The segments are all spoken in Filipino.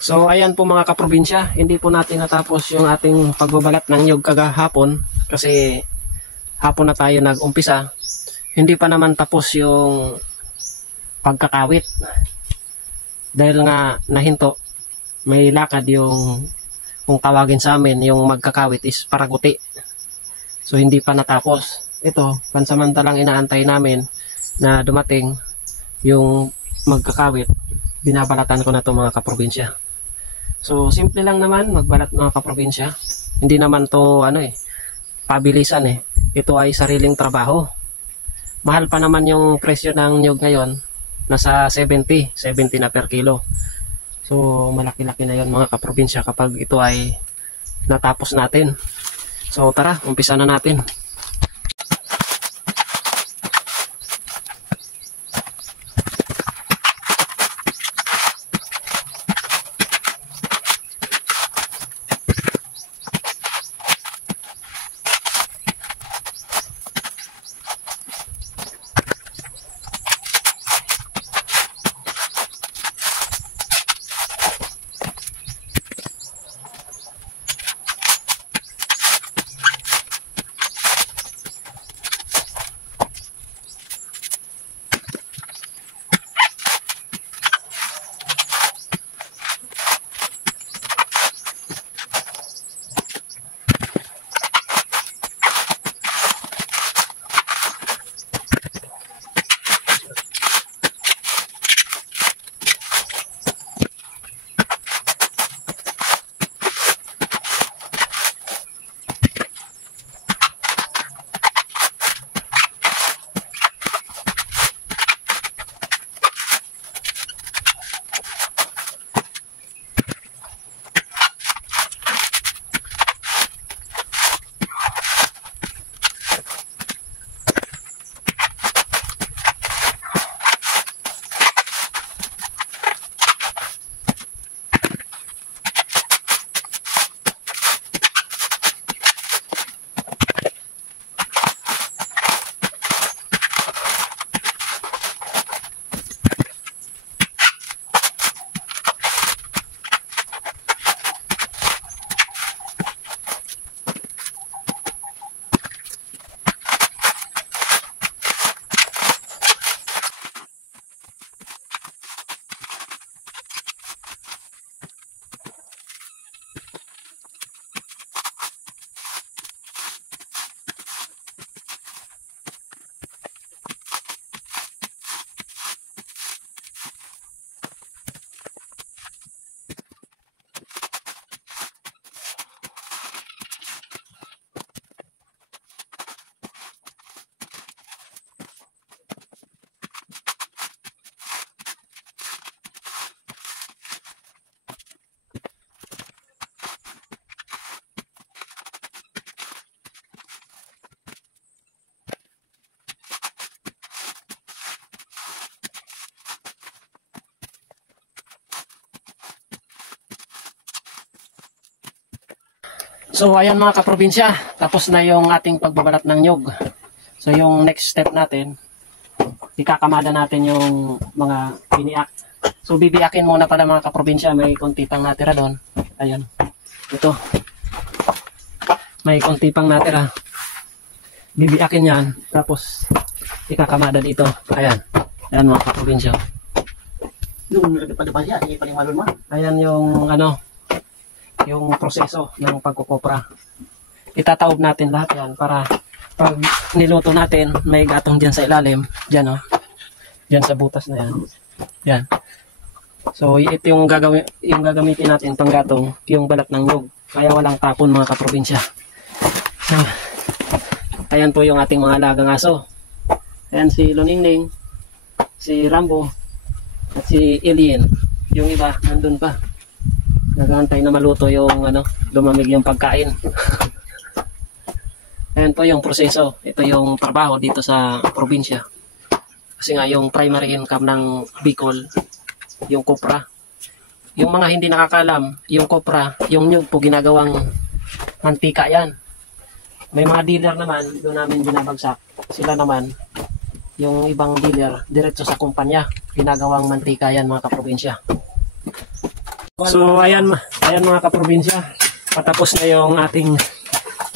So ayan po mga kaprobinsya, hindi po natin natapos yung ating pagbabalat ng nyug kagahapon kasi hapon na tayo nag-umpisa. Hindi pa naman tapos yung pagkakawit dahil nga nahinto, may lakad yung kung tawagin sa amin yung magkakawit is paraguti. So hindi pa natapos. Ito, pansamantalang inaantay namin na dumating yung magkakawit. Binabalatan ko na to mga kaprobinsya. So simple lang naman magbalat mga kaprobinsya. Hindi naman to pabilisan eh. Ito ay sariling trabaho. Mahal pa naman yung presyo ng nyug ngayon. Nasa 70 na per kilo. So malaki-laki na yon mga kaprobinsya kapag ito ay natapos natin. So tara, umpisa na natin. So ayan mga kaprobinsya, tapos na yung ating pagbabalat ng nyug. So yung next step natin, ikakamada natin yung mga biniak. So bibiakin muna pala mga kaprobinsya, may konti pang natira doon. Ayan, ito. May konti pang natira. Bibiakin yan, tapos ikakamada dito. Ayan, ayan mga kaprobinsya. Ayan yung yung proseso ng pagkukopra. Itataob natin lahat yan para pag niluto natin, may gatong dyan sa ilalim. Dyan dyan sa butas na yan. Yan. So ito yung gagamitin natin pang gatong, yung balat ng nyug. Kaya walang tapon mga kaprobinsya. So, ayan po yung ating mga alagang aso. Ayan si Luningning, si Rambo, at si Alien. Yung iba, nandun pa. Nagantay na maluto yung lumamig yung pagkain. Ayan po yung proseso. Ito yung trabaho dito sa probinsya. Kasi nga yung primary income ng Bicol, yung kopra. Yung mga hindi nakakalam, yung kopra, yung nyug po ginagawang mantika yan. May mga dealer naman, doon namin binabagsak. Sila naman, yung ibang dealer, diretso sa kumpanya. Ginagawang mantika yan mga kaprobinsya. So ayan mga kaprobinsya, patapos na yung ating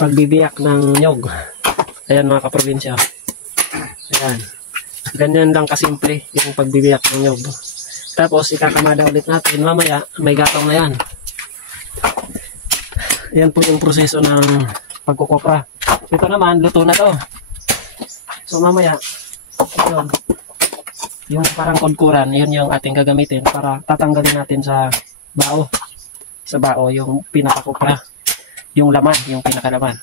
pagbibiyak ng nyog. Ayan mga kaprobinsya. Ayan. Ganyan lang kasimple yung pagbibiyak ng nyog. Tapos ikakamada ulit natin. Mamaya may gatong na yan. Ayan po yung proseso ng pagkukopra. Ito naman, luto na to. So mamaya, yun, yung parang kudkuran, yun yung ating gagamitin para tatanggalin natin sa bao. Sa bao, yung pinakakupra. Yung laman, yung pinakalaman.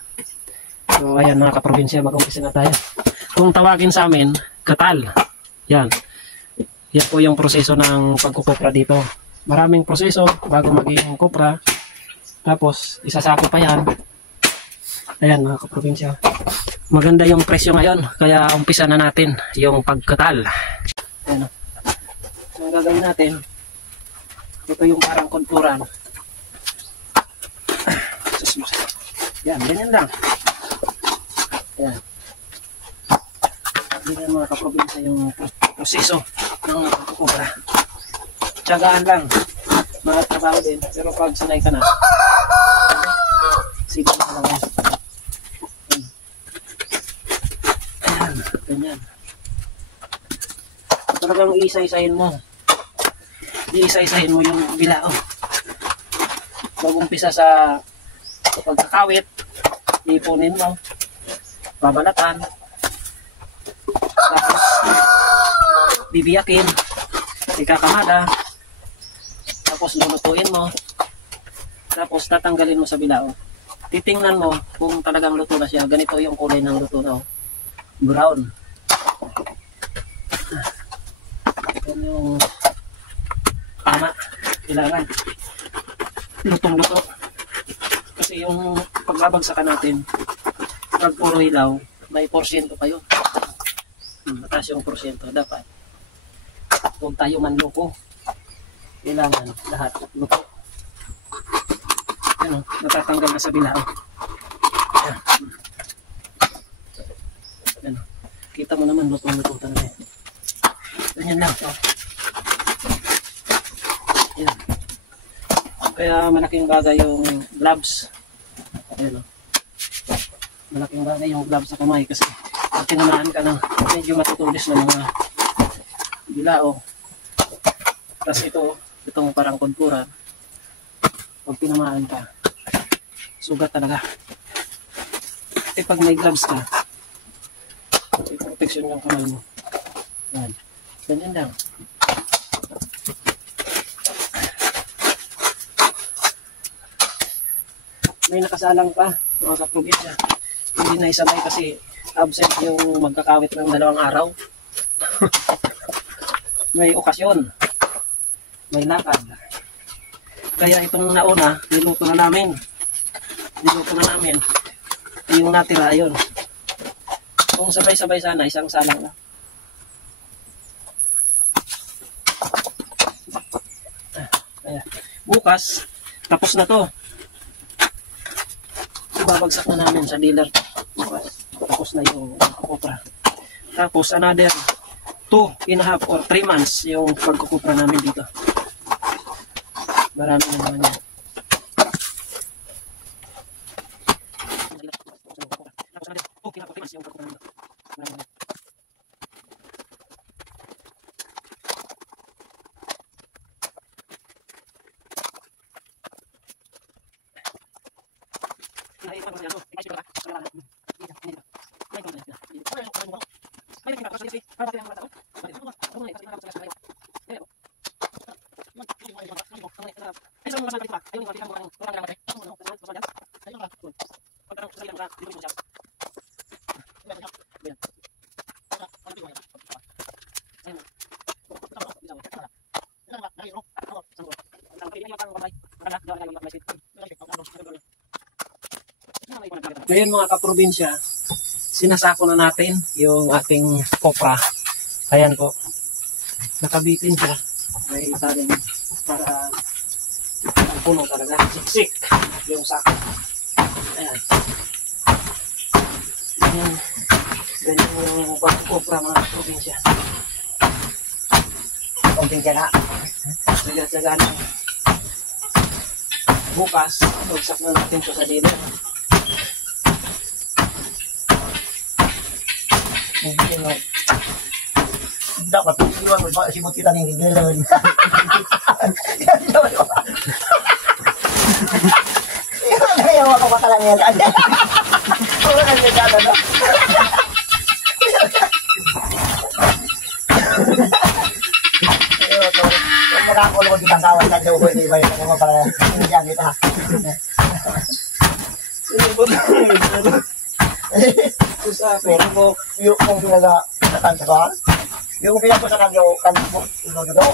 So, ayan mga kaprobinsya, mag-umpisa na tayo. Kung tawagin sa amin, katal. Yan. Yan po yung proseso ng pagkukupra dito. Maraming proseso bago maging kupra. Tapos, isasako pa yan. Ayan mga kaprobinsya. Maganda yung presyo ngayon, kaya umpisa na natin yung pagkatal. Ayan. So, ang gagawin natin, ito yung parang konturan. Yan, ganyan lang. Yan. Ganyan mga kaprobinsya yung proseso ng pagkukubra. Tiyagaan lang. Mga trabaho din. Pero pag sanay ka na, sige na lang. Ayan, ganyan. Talagang iisa-isahin mo. Iisa-isahin mo yung bilao. Mag-umpisa sa pagkakawit, ipunin mo, babalatan, tapos bibiyakin, ikakamada, tapos lulutuin mo, tapos tatanggalin mo sa bilao. Titingnan mo kung talagang luto na siya. Ganito yung kulay ng luto na, brown. Ito yung tama, kailangan lutong-luto. Kasi yung pagbabagsakan natin, pag puro hilaw, may porsyento pa yun. Mataas yung porsyento. Dapat, kung tayo manluko, kailangan lahat luto. Ano, natatanggal na sa bilao. Ano, kita mo naman, lutong-luto talaga. Ganyan lang. Yan. Kaya malaking bagay yung gloves. Ayan o. Malaking bagay yung gloves sa kamay kasi pag tinamaan ka na medyo matutulis na mga bilao. Tapos itong parang kunturan. Pag tinamaan ka, sugat talaga. Kasi pag may gloves ka, may protection yung kamay mo. Yan. Ganyan lang. May nakasalang pa mga kaprobinsya. Hindi na isabay kasi absent yung magkakawit ng 2 araw. May okasyon. May lakad. Kaya itong nauna, niluto na namin. Yung natira, yun. Kung sabay-sabay sana, isang salang lang. Ayan. Bukas, tapos na to. Babagsak na namin sa dealer. Tapos na yung pagkukupra. Tapos another 2.5 or 3 months yung pagkukupra namin dito. Marami na naman yan. Tapos another 2.5 or 3 months yung pagkukupra namin dito. Marami na. Ngayon mga kaprobinsya, sinasako na natin yung ating kopra. Ayan po. Nakabitin siya. May italim para ang puno talaga. Siksik yung sako. Ayan. Ganyan yung kopra mga kaprobinsya. Konting tiyaga. Tiyaga lang. bukas, bagsak na natin ito sa dealer. Dapat iwan mo ba sibot kita ning gilon. Ayaw ako makalangyal. Wala kang nagkada, no? Kung makakulong kitang kawan na daw, hindi ba yun ako para hindi kita. Pero kung pinag-satan sa kawan, yung pinag-sakan yung kanibok, ino-do.